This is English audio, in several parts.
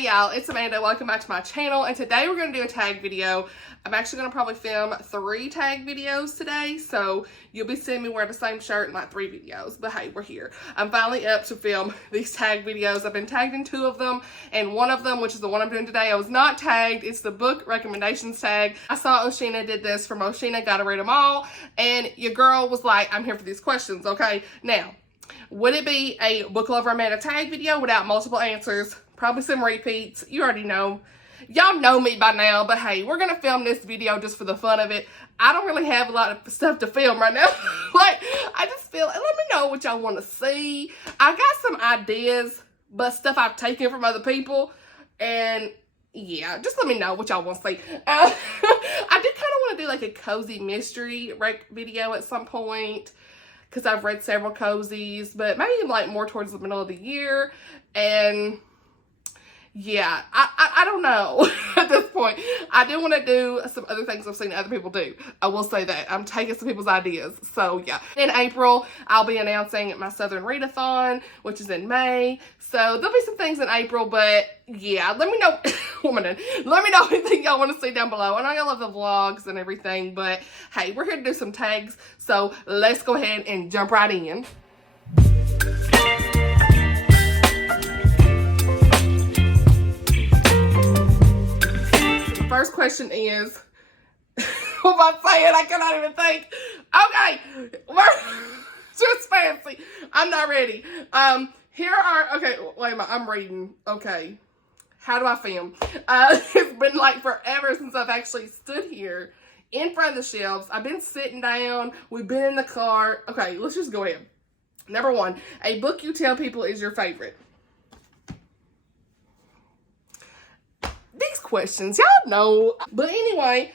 Hey y'all, it's Amanda. Welcome back to my channel, and today we're going to do a tag video. I'm actually going to probably film 3 tag videos today, so you'll be seeing me wear the same shirt in like 3 videos, but hey, we're here. I'm finally up to film these tag videos. I've been tagged in 2 of them, and one of them, which is the one I'm doing today, I was not tagged. It's the book recommendations tag. I saw Oshina did this from Oshina, Gotta Read Them All, and your girl was like, I'm here for these questions, okay? Now, would it be a Book Lover Amanda tag video without multiple answers? Probably some repeats. You already know. Y'all know me by now, but hey, we're going to film this video just for the fun of it. I don't really have a lot of stuff to film right now. Like, I just feel, let me know what y'all want to see. I got some ideas, but stuff I've taken from other people. And yeah, just let me know what y'all want to see. I did kind of want to do like a cozy mystery video at some point, because I've read several cozies, but maybe like more towards the middle of the year. And yeah, I don't know at this point. I do want to do some other things I've seen other people do. I will say that. I'm taking some people's ideas. So yeah. In April, I'll be announcing my Southern Readathon, which is in May. So there'll be some things in April, but yeah, let me know. Let me know anything y'all want to see down below. I know y'all love the vlogs and everything, but hey, we're here to do some tags. So let's go ahead and jump right in. First question is, what am I saying? I cannot even think. Okay, just fancy. I'm not ready. Here are, okay, wait a minute, I'm reading. Okay, how do I film? It's been like forever since I've actually stood here in front of the shelves. I've been sitting down. We've been in the car. Okay, let's just go ahead. Number 1, a book you tell people is your favorite. These questions, y'all know. But anyway,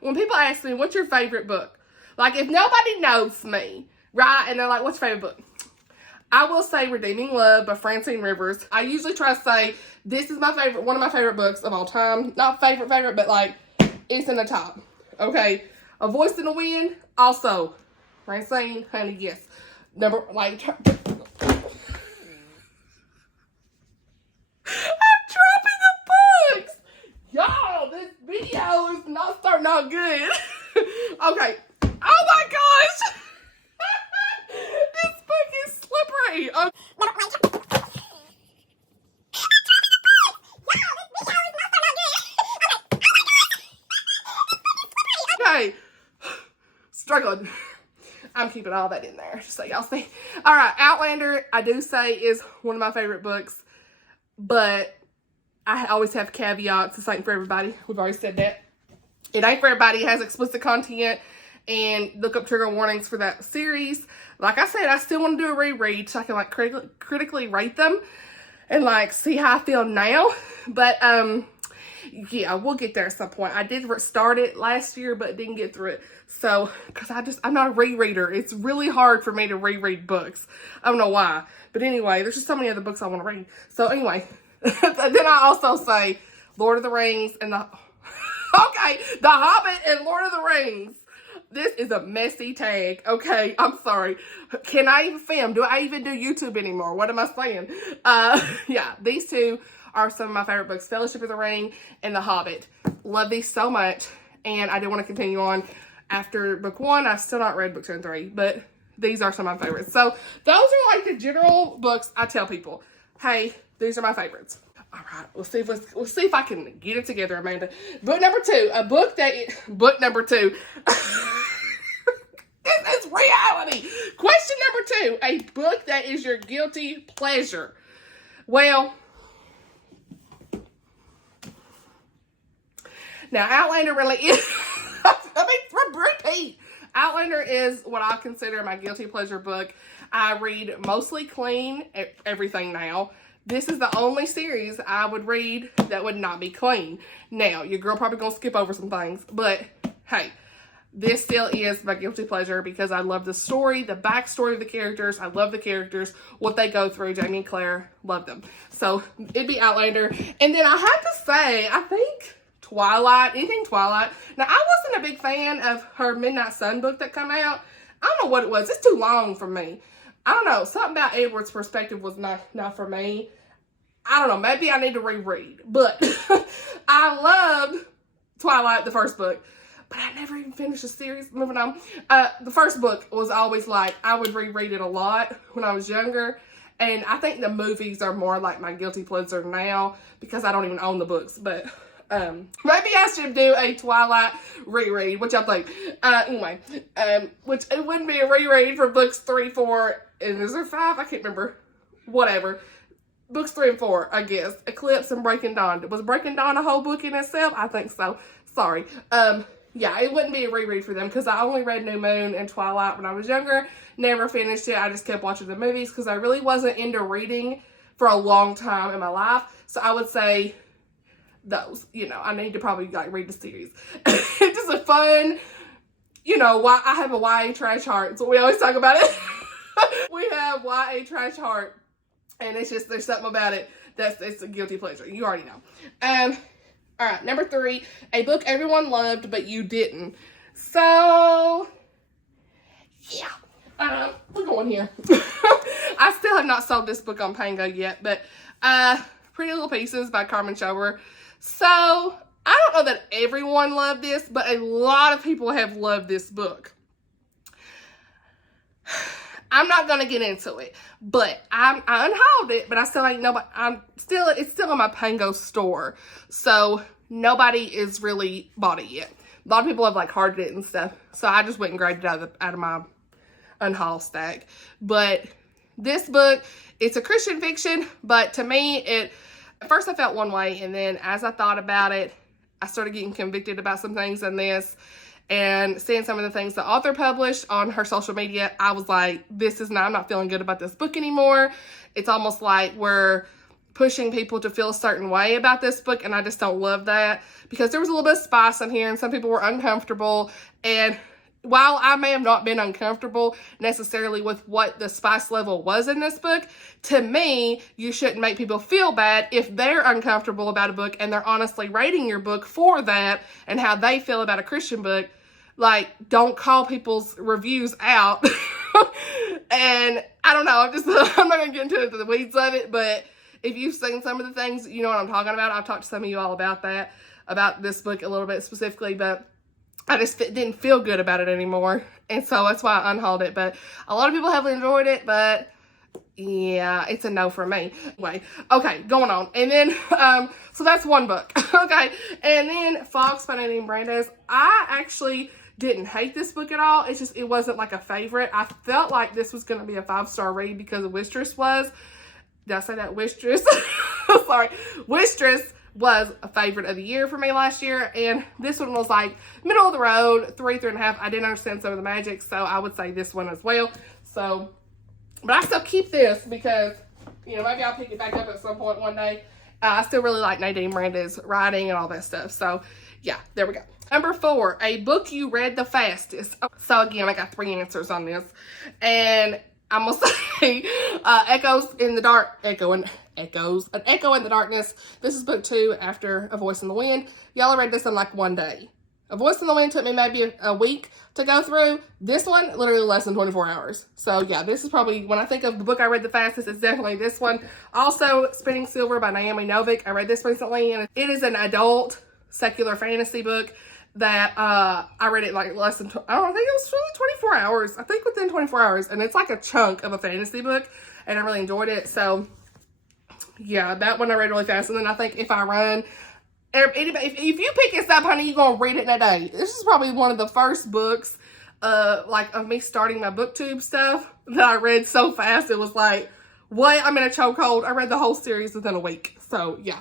when people ask me, what's your favorite book? Like, if nobody knows me, right, and they're like, what's your favorite book? I will say Redeeming Love by Francine Rivers. I usually try to say, this is my favorite, one of my favorite books of all time. Not favorite, but like, it's in the top. Okay, A Voice in the Wind, also. Francine, honey, yes. Number, like, y'all, this video is not starting out good. Okay. Oh my gosh. This book is slippery. Okay. Struggling. I'm keeping all that in there, just so y'all see. All right, Outlander, I do say, is one of my favorite books, but I always have caveats. This ain't for everybody. We've already said that. It ain't for everybody. It has explicit content, and look up trigger warnings for that series. Like I said, I still want to do a reread so I can like critically rate them and like see how I feel now. But yeah, we'll get there at some point. I did start it last year, but didn't get through it. So, because I'm not a rereader. It's really hard for me to reread books. I don't know why. But anyway, there's just so many other books I want to read. So anyway. Then I also say Lord of the Rings and The Hobbit and Lord of the Rings. This is a messy tag. Okay, I'm sorry. Can I even film? Do I even do YouTube anymore? What am I saying? Yeah, these 2 are some of my favorite books. Fellowship of the Ring and The Hobbit. Love these so much. And I do want to continue on after book 1. I've still not read book 2 and 3, but these are some of my favorites. So those are like the general books I tell people. Hey, these are my favorites. All right, we'll see if I can get it together, Amanda. Book number 2, book number 2. This is reality. Question number 2, a book that is your guilty pleasure. Well, now Outlander really is. Repeat. Outlander is what I consider my guilty pleasure book. I read mostly clean everything now. This is the only series I would read that would not be clean. Now, your girl probably gonna skip over some things, but hey, this still is my guilty pleasure because I love the story, the backstory of the characters. I love the characters, what they go through. Jamie and Claire, love them. So it'd be Outlander. And then I have to say, I think Twilight, anything Twilight. Now, I wasn't a big fan of her Midnight Sun book that came out. I don't know what it was. It's too long for me. I don't know. Something about Edward's perspective was not for me. I don't know, maybe I need to reread. But I loved Twilight, the first book. But I never even finished the series. Moving on. The first book was always like, I would reread it a lot when I was younger. And I think the movies are more like my guilty pleasure now because I don't even own the books. But maybe I should do a Twilight reread. What y'all think? Anyway, which it wouldn't be a reread for books 3, 4, and is there 5? I can't remember. Whatever. Books 3 and 4, I guess. Eclipse and Breaking Dawn. Was Breaking Dawn a whole book in itself? I think so. Sorry. Yeah, it wouldn't be a reread for them because I only read New Moon and Twilight when I was younger. Never finished it. I just kept watching the movies because I really wasn't into reading for a long time in my life. So I would say those. You know, I need to probably like read the series. It's just a fun, you know, I have a YA trash heart. So we always talk about it. We have YA trash heart. And it's just, there's something about it it's a guilty pleasure. You already know. All right, number 3, a book everyone loved, but you didn't. So, yeah, we're going here. I still have not sold this book on Pango yet, but Pretty Little Pieces by Carmen Shower. So, I don't know that everyone loved this, but a lot of people have loved this book. I'm not going to get into it, but I unhauled it, but I still ain't nobody, it's still in my Pango store. So nobody is really bought it yet. A lot of people have like hearted it and stuff. So I just went and grabbed it out of my unhaul stack. But this book, it's a Christian fiction, but to me, at first I felt one way. And then as I thought about it, I started getting convicted about some things in this. And seeing some of the things the author published on her social media, I was like, I'm not feeling good about this book anymore. It's almost like we're pushing people to feel a certain way about this book, and I just don't love that because there was a little bit of spice in here and some people were uncomfortable. And while I may have not been uncomfortable necessarily with what the spice level was in this book, to me, you shouldn't make people feel bad if they're uncomfortable about a book and they're honestly rating your book for that and how they feel about a Christian book. Like, don't call people's reviews out. And I don't know, I'm not going to get into the weeds of it, but if you've seen some of the things, you know what I'm talking about. I've talked to some of you all about that, about this book a little bit specifically, but I just didn't feel good about it anymore. And so that's why I unhauled it. But a lot of people have enjoyed it, but yeah, it's a no for me. Anyway, okay, going on. And then, so that's one book. Okay. And then Fox by Nadine Brandes. I actually didn't hate this book at all. It's just, it wasn't like a favorite. I felt like this was going to be a 5-star read because Wistress was. Did I say that? Wistress? Sorry. Wistress was a favorite of the year for me last year. And this one was like middle of the road, 3.5. I didn't understand some of the magic. So I would say this one as well. So, but I still keep this because, you know, maybe I'll pick it back up at some point one day. I still really like Nadine Brandes' writing and all that stuff. So, yeah, there we go. Number 4, a book you read the fastest. So, again, I got 3 answers on this. And I'm going to say Echoes in the Dark. An Echo in the Darkness. This is book 2 after A Voice in the Wind. Y'all read this in like one day. A Voice in the Wind took me maybe a week to go through. This one, literally less than 24 hours. So, yeah, this is probably, when I think of the book I read the fastest, it's definitely this one. Also, Spinning Silver by Naomi Novik. I read this recently, and it is an adult secular fantasy book that I read it like less than, I don't think it was really 24 hours. I think within 24 hours. And it's like a chunk of a fantasy book, and I really enjoyed it. So, yeah, that one I read really fast. And then I think if I run, if you pick this up, honey, you're going to read it in a day. This is probably one of the first books, like, of me starting my booktube stuff that I read so fast. It was like, what? I'm in a chokehold. I read the whole series within a week. So, yeah.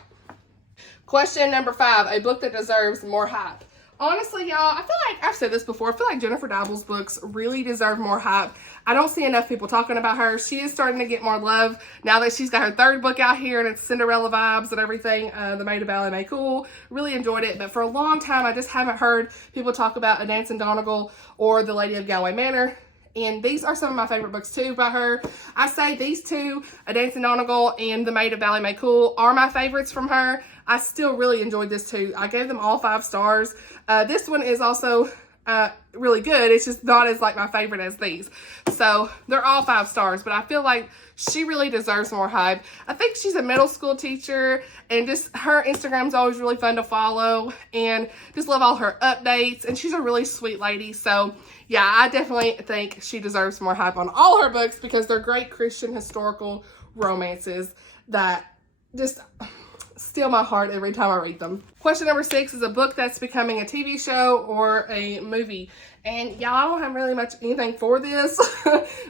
Question number 5, a book that deserves more hype. Honestly, y'all, I feel like, I've said this before, I feel like Jennifer Dabble's books really deserve more hype. I don't see enough people talking about her. She is starting to get more love now that she's got her 3rd book out here and it's Cinderella vibes and everything. The Maid of Ballet May Cool. Really enjoyed it, but for a long time, I just haven't heard people talk about A Dance in Donegal or The Lady of Galway Manor. And these are some of my favorite books too by her. I say these two, A Dance in Donegal and The Maid of Ballet May Cool, are my favorites from her. I still really enjoyed this too. I gave them all 5 stars. This one is also really good. It's just not as like my favorite as these. So they're all 5 stars, but I feel like she really deserves more hype. I think she's a middle school teacher, and just her Instagram's always really fun to follow, and just love all her updates, and she's a really sweet lady. So yeah, I definitely think she deserves more hype on all her books because they're great Christian historical romances that just steal my heart every time I read them. Question number 6 is a book that's becoming a TV show or a movie. And y'all, I don't have really much anything for this.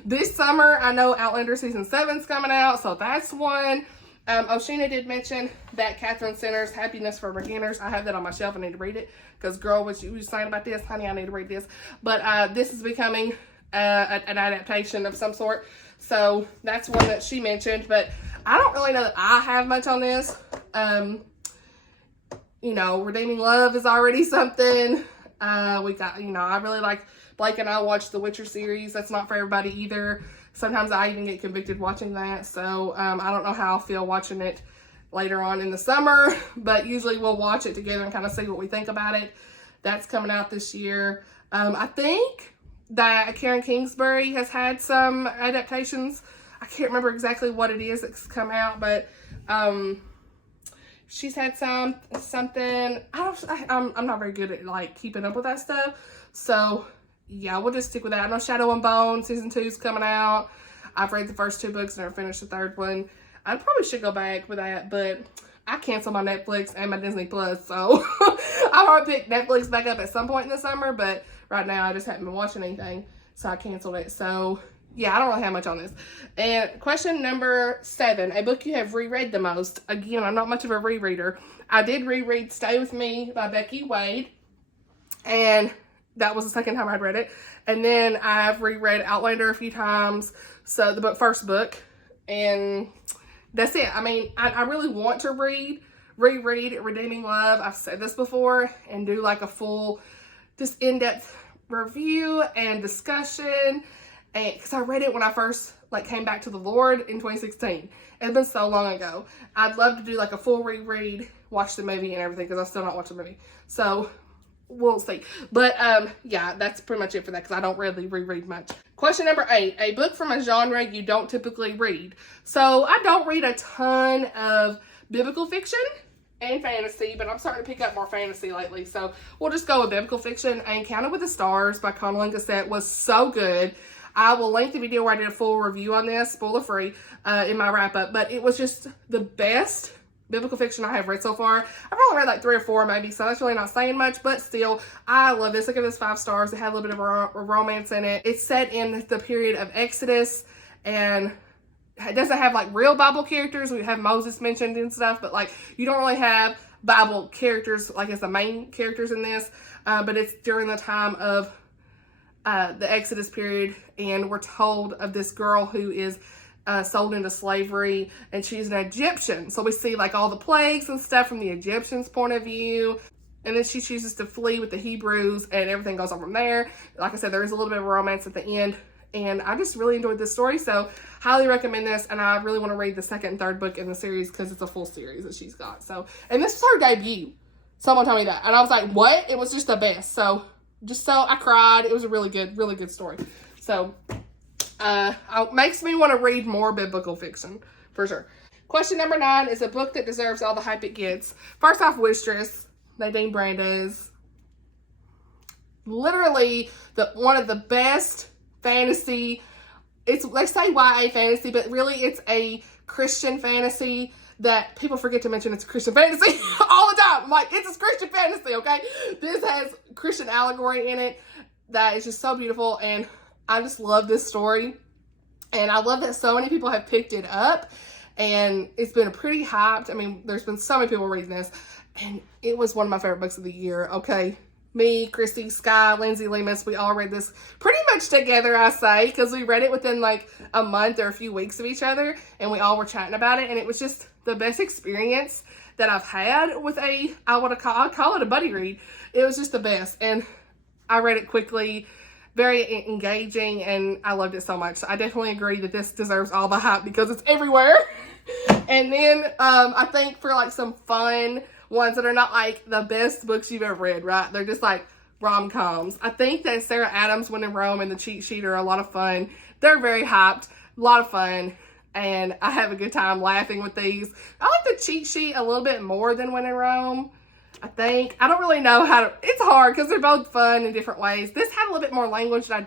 This summer, I know Outlander season 7 is coming out, so that's one. Oshina did mention that Catherine Center's Happiness for Beginners. I have that on my shelf. I need to read it because, girl, what you was saying about this, honey, I need to read this. But this is becoming an adaptation of some sort. So that's one that she mentioned, but I don't really know that I have much on this. You know, Redeeming Love is already something. We got, you know, I really like, Blake and I watched the Witcher series. That's not for everybody either. Sometimes I even get convicted watching that. So, I don't know how I'll feel watching it later on in the summer, but usually we'll watch it together and kind of see what we think about it. That's coming out this year. I think that Karen Kingsbury has had some adaptations. I can't remember exactly what it is that's come out, but, she's had something. I'm not very good at like keeping up with that stuff. So yeah, we'll just stick with that. I know Shadow and Bone season 2 is coming out. I've read the first 2 books and never finished the 3rd one. I probably should go back with that, but I canceled my Netflix and my Disney Plus, so I'll probably pick Netflix back up at some point in the summer, but right now I just haven't been watching anything, so I canceled it. So yeah, I don't really have much on this. And question number 7, a book you have reread the most. Again, I'm not much of a rereader. I did reread Stay With Me by Becky Wade, and that was the second time I'd read it. And then I've reread Outlander a few times, so the first book, and that's it. I mean, I really want to reread Redeeming Love. I've said this before, and do like a full, just in-depth review and discussion. And because I read it when I first like came back to the Lord in 2016. It's been so long ago. I'd love to do like a full reread, watch the movie and everything, because I still not watched the movie. So we'll see. But yeah, that's pretty much it for that, because I don't really reread much. Question number 8, a book from a genre you don't typically read. So I don't read a ton of biblical fiction and fantasy, but I'm starting to pick up more fantasy lately. So we'll just go with biblical fiction. And Counted with the Stars by Connelly Cassette was so good. I will link the video where I did a full review on this, spoiler free, in my wrap up. But it was just the best biblical fiction I have read so far. I've only read like 3 or 4 maybe, so that's really not saying much, but still, I love this. I give this 5 stars. It had a little bit of a romance in it. It's set in the period of Exodus, and it doesn't have like real Bible characters. We have Moses mentioned and stuff, but like you don't really have Bible characters like as the main characters in this, but it's during the time of the Exodus period, and we're told of this girl who is sold into slavery, and she's an Egyptian. So we see like all the plagues and stuff from the Egyptians' point of view, and then she chooses to flee with the Hebrews, and everything goes on from there. Like I said, there is a little bit of a romance at the end, and I just really enjoyed this story, so highly recommend this. And I really want to read the 2nd and 3rd book in the series because it's a full series that she's got. So, and this was her debut. Someone told me that, and I was like, what? It was just the best. So I cried. It was a really good story. So, makes me want to read more biblical fiction, for sure. Question number 9 is a book that deserves all the hype it gets. First off, Mistress, Nadine Brandes. Literally, one of the best fantasy, they say YA fantasy, but really it's a Christian fantasy that people forget to mention it's a Christian fantasy all the time. I'm like, it's a Christian fantasy, okay? This has Christian allegory in it that is just so beautiful, and I just love this story. And I love that so many people have picked it up, and it's been pretty hyped. I mean, there's been so many people reading this, and it was one of my favorite books of the year, okay? Me, Christy, Sky, Lindsay, Lemus, we all read this pretty much together, I say, because we read it within like a month or a few weeks of each other, and we all were chatting about it, and it was just the best experience that I've had with I'd call it a buddy read. It was just the best, and I read it quickly, very engaging, and I loved it so much. So I definitely agree that this deserves all the hype because it's everywhere. And then I think for like some fun ones that are not like the best books you've ever read, right? They're just like rom-coms. I think that Sarah Adams, When in Rome, and The Cheat Sheet are a lot of fun. They're very hyped, a lot of fun, and I have a good time laughing with these. I like The Cheat Sheet a little bit more than When in Rome, I think. I don't really know how to, it's hard because they're both fun in different ways. This had a little bit more language and I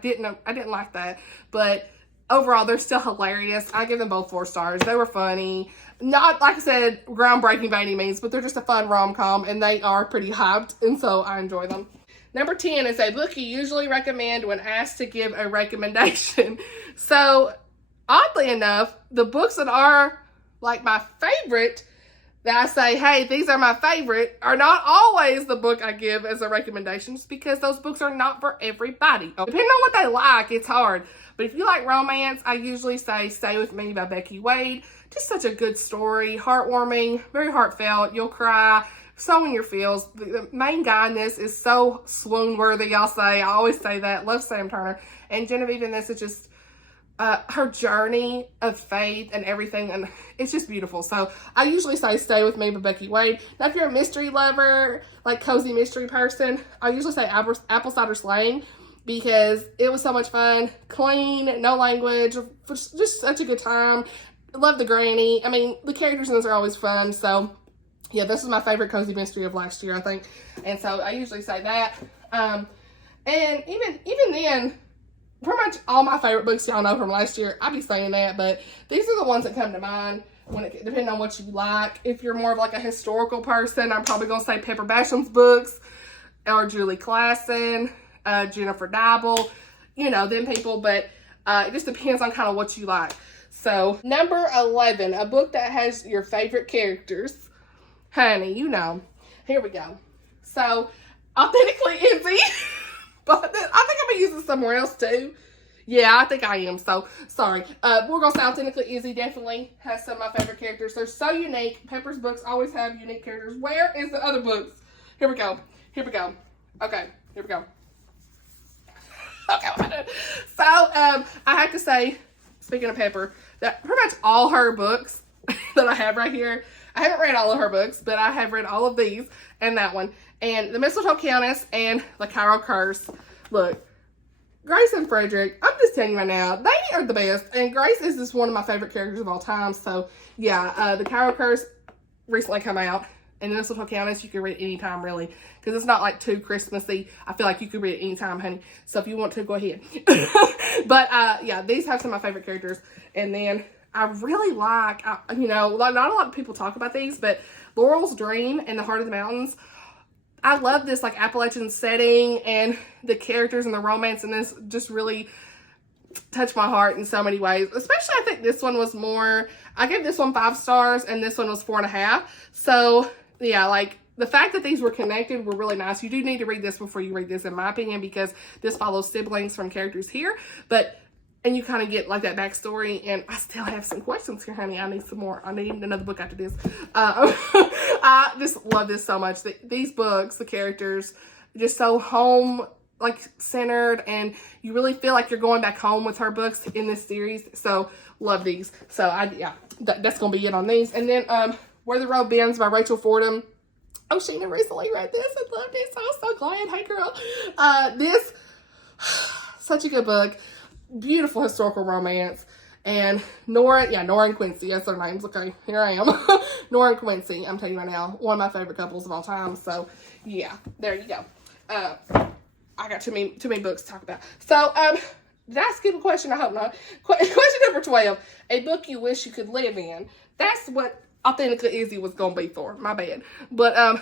didn't like that, but overall they're still hilarious. I give them both 4 stars. They were funny. Not, like I said, groundbreaking by any means, but they're just a fun rom-com and they are pretty hyped, and so I enjoy them. Number 10 is a book you usually recommend when asked to give a recommendation. So, oddly enough, the books that are like my favorite, that I say, hey, these are my favorite, are not always the book I give as a recommendation, just because those books are not for everybody. Depending on what they like, it's hard. But if you like romance, I usually say Stay With Me by Becky Wade. Just such a good story, heartwarming, very heartfelt. You'll cry, so in your feels. The main guy in this is so swoon-worthy, I'll say. I always say that. Love Sam Turner. And Genevieve in this is just her journey of faith and everything, and it's just beautiful. So I usually say Stay With Me by Becky Wade. Now, if you're a mystery lover, like cozy mystery person, I usually say Apple Cider Slaying, because it was so much fun, clean, no language, just such a good time. Love the granny. I mean, the characters in this are always fun. So yeah, this is my favorite cozy mystery of last year, I think. And so I usually say that. And even then, pretty much all my favorite books y'all know from last year, I'll be saying that, but these are the ones that come to mind depending on what you like. If you're more of like a historical person, I'm probably going to say Pepper Basham's books, or Julie Klassen, Jennifer Dibble, you know, them people, but it just depends on kind of what you like. So, number 11, a book that has your favorite characters. Honey, you know. Here we go. So, Authentically Izzy. But I think I'm going to use this somewhere else too. Yeah, I think I am. So, sorry. We're going to say Authentically Izzy definitely has some of my favorite characters. They're so unique. Pepper's books always have unique characters. Where is the other books? Here we go. Here we go. Okay, here we go. Okay, so I have to say, speaking of Pepper, that pretty much all her books that I have right here, I haven't read all of her books, but I have read all of these and that one. And The Mistletoe Countess and The Cairo Curse. Look, Grace and Frederick, I'm just telling you right now, they are the best. And Grace is just one of my favorite characters of all time. So, yeah, The Cairo Curse recently came out. And The Mistletoe Countess, you can read anytime, really. Because it's not like too Christmassy. I feel like you could read it anytime, honey. So if you want to, go ahead. But, yeah, these have some of my favorite characters. And then I really like, you know, not a lot of people talk about these, but Laurel's Dream and The Heart of the Mountains. I love this, like, Appalachian setting, and the characters and the romance in this just really touched my heart in so many ways. Especially, I think this one was more, I gave this one 5 stars, and this one was 4.5. So, yeah, like, the fact that these were connected were really nice. You do need to read this before you read this, in my opinion, because this follows siblings from characters here. But, and you kind of get, like, that backstory. And I still have some questions here, honey. I need some more. I need another book after this. I just love this so much. These books, the characters, just so home, like, centered. And you really feel like you're going back home with her books in this series. So, love these. So, yeah, that's going to be it on these. And then, Where the Road Bends by Rachel Fordham. Oh, Sheena recently read this and loved it. So, I'm so glad. Hey, girl. This, such a good book. Beautiful historical romance. And Nora and Quincy, that's their names. Okay, here I am. Nora and Quincy, I'm telling you right now, one of my favorite couples of all time. So, yeah, there you go. I got too many books to talk about. So, did I skip a question? I hope not. Question number 12. A book you wish you could live in. That's what Authentically Izzy was going to be for. My bad. But, I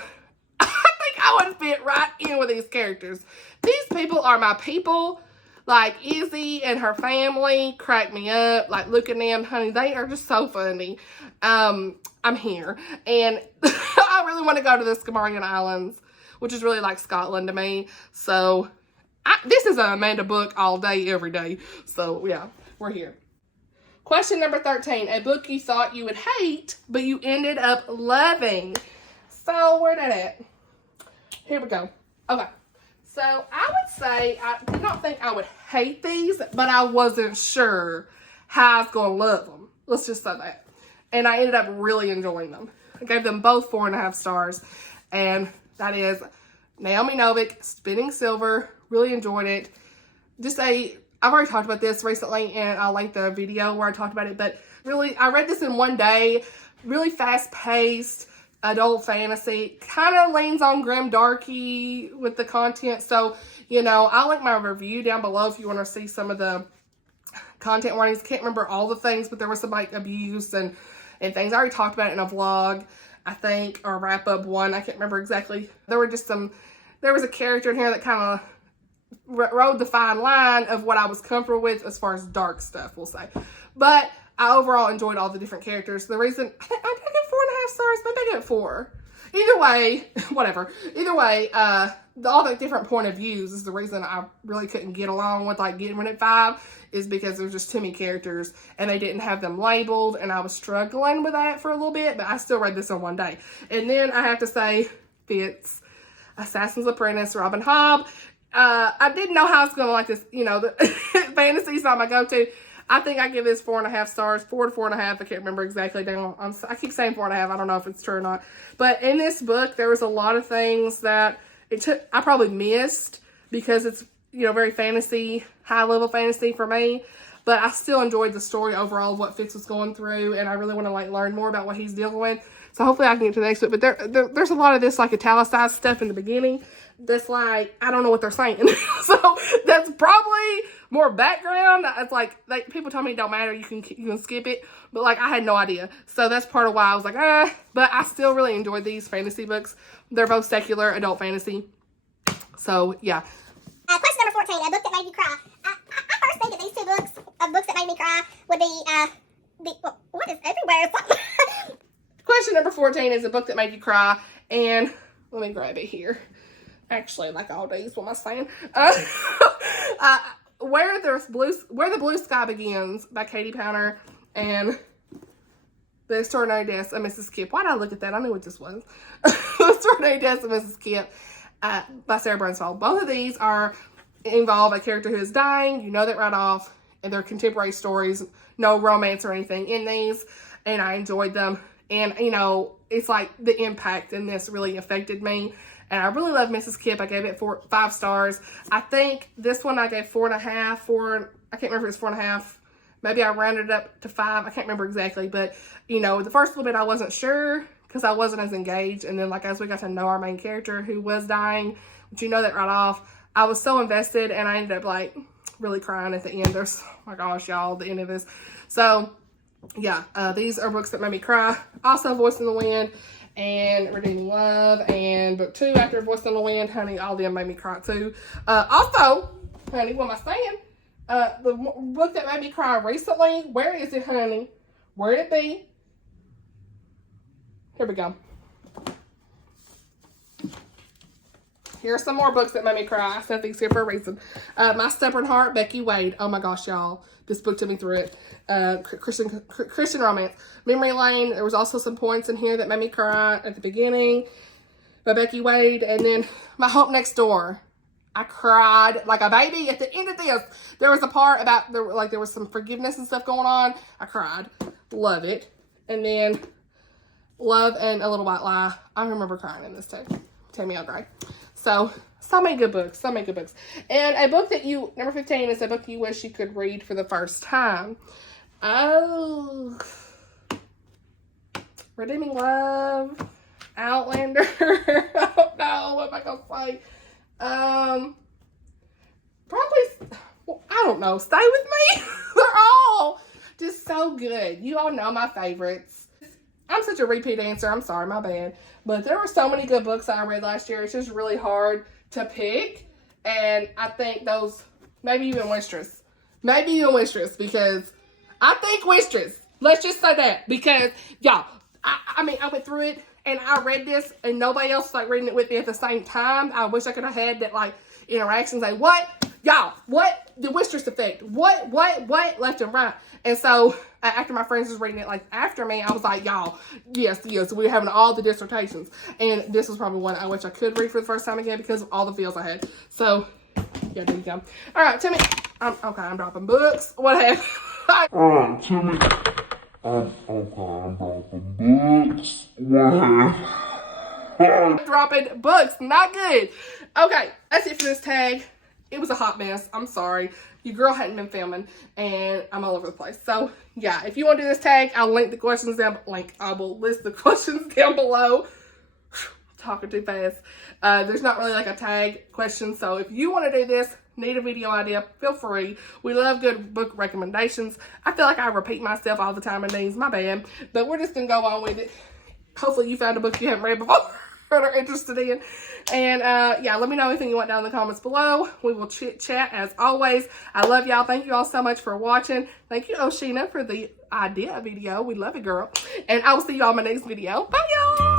think I would fit right in with these characters. These people are my people. Like, Izzy and her family crack me up. Like, look at them, honey. They are just so funny. I'm here. And I really want to go to the Scomorian Islands, which is really like Scotland to me. So, this is an Amanda book all day, every day. So, yeah, we're here. Question number 13. A book you thought you would hate, but you ended up loving. So, where that at? Here we go. Okay. So, I would say, I did not think I would hate these, but I wasn't sure how I was going to love them. Let's just say that. And I ended up really enjoying them. I gave them both 4.5 stars. And that is Naomi Novik, Spinning Silver. Really enjoyed it. I've already talked about this recently, and I'll link the video where I talked about it, but really, I read this in one day. Really fast-paced, adult fantasy. Kind of leans on grim darky with the content, so, you know, I'll link my review down below if you want to see some of the content warnings. Can't remember all the things, but there was some, like, abuse and things. I already talked about it in a vlog, I think, or wrap-up one. I can't remember exactly. There was a character in here that kind of rode the fine line of what I was comfortable with as far as dark stuff, we'll say. But I overall enjoyed all the different characters. The reason, I give 4.5 stars, maybe I give it 4. Either way, whatever. Either way, all the different point of views is the reason I really couldn't get along with, like, getting it at 5, is because there's just too many characters, and they didn't have them labeled, and I was struggling with that for a little bit, but I still read this in one day. And then I have to say, Fitz, Assassin's Apprentice, Robin Hobb. I didn't know how I was going to like this, you know, the fantasy's not my go-to. I think I give this 4.5 stars, 4 to 4.5. I can't remember exactly. I keep saying 4.5. I don't know if it's true or not. But in this book, there was a lot of things that I probably missed because it's, you know, very fantasy, high-level fantasy for me. But I still enjoyed the story overall, what Fitz was going through, and I really want to, like, learn more about what he's dealing with. So hopefully I can get to the next book. But there's a lot of this, like, italicized stuff in the beginning that's like, I don't know what they're saying. So that's probably more background. It's like people tell me it don't matter, you can skip it, but like I had no idea. So that's part of why I was like, but I still really enjoyed these fantasy books. They're both secular adult fantasy. So yeah. Question number 14, a book that made you cry. I first think of these two books, of books that made me cry, would be what is everywhere? Question number 14 is a book that made you cry, and let me grab it here. Actually, like all days, what am I saying? Where the Blue Sky Begins by Katie Powner, and The Extraordinary Deaths of Mrs. Kip. Why did I look at that? I knew what this was. The Extraordinary Deaths of Mrs. Kip by Sarah Brunsfeld. Both of these involve a character who is dying. You know that right off, and they're contemporary stories. No romance or anything in these, and I enjoyed them. And, you know, it's like the impact in this really affected me. And I really love Mrs. Kip. I gave it 5 stars. I think this one I gave 4.5. I can't remember if it's 4.5. Maybe I rounded it up to 5. I can't remember exactly. But, you know, the first little bit I wasn't sure because I wasn't as engaged. And then, like, as we got to know our main character who was dying, but you know that right off, I was so invested. And I ended up, like, really crying at the end. Oh my gosh, y'all, the end of this. So, yeah, these are books that made me cry. Also, Voice in the Wind and Redeeming Love, and book 2 after Voice in the Wind, honey, all of them made me cry too. Also, honey, what am I saying? The book that made me cry recently, where is it, honey? Where'd it be? Here we go. Here are some more books that made me cry. I sent these here for a reason. My Stubborn Heart, Becky Wade. Oh my gosh, y'all. This book took me through it. Christian romance. Memory Lane. There was also some points in here that made me cry at the beginning by Becky Wade. And then My Hope Next Door. I cried like a baby at the end of this. There was a part about, there was some forgiveness and stuff going on. I cried. Love it. And then Love and a Little White Lie. I remember crying in this too. Tammy O'Grady. So many good books. So many good books. And a book that number 15 is a book you wish you could read for the first time. Oh. Redeeming Love. Outlander. I don't know. What am I going to say? Probably, I don't know. Stay with me. They're all just so good. You all know my favorites. I'm such a repeat answer. I'm sorry, my bad. But there were so many good books I read last year. It's just really hard to pick. And I think those, maybe even Wistress. Maybe even Wistress, because I think Wistress. Let's just say that. Because, y'all, I mean, I went through it and I read this and nobody else was like reading it with me at the same time. I wish I could have had that like interactions. Like, what? Y'all, what? The Wistress effect. What? Left and right. And so after my friends was reading it like after me, I was like, y'all, yes. We were having all the dissertations. And this was probably one I wish I could read for the first time again because of all the feels I had. So, yeah, there you go. All right, tell me. Okay, I'm dropping books. What have? All right, tell me. Okay, I'm dropping books. What have? Dropping books, not good. Okay, that's it for this tag. It was a hot mess. I'm sorry. Your girl hadn't been filming, and I'm all over the place. So, yeah, if you want to do this tag, I'll link the questions down. I will list the questions down below. Talking too fast. There's not really like a tag question, so if you want to do this, need a video idea, feel free. We love good book recommendations. I feel like I repeat myself all the time in these, my bad. But we're just going to go on with it. Hopefully you found a book you haven't read before or are interested in. And yeah, let me know anything you want down in the comments below. We will chit chat as always. I love y'all. Thank you all so much for watching. Thank you, Oshina, for the idea video. We love it, girl. And I will see y'all in my next video. Bye, y'all.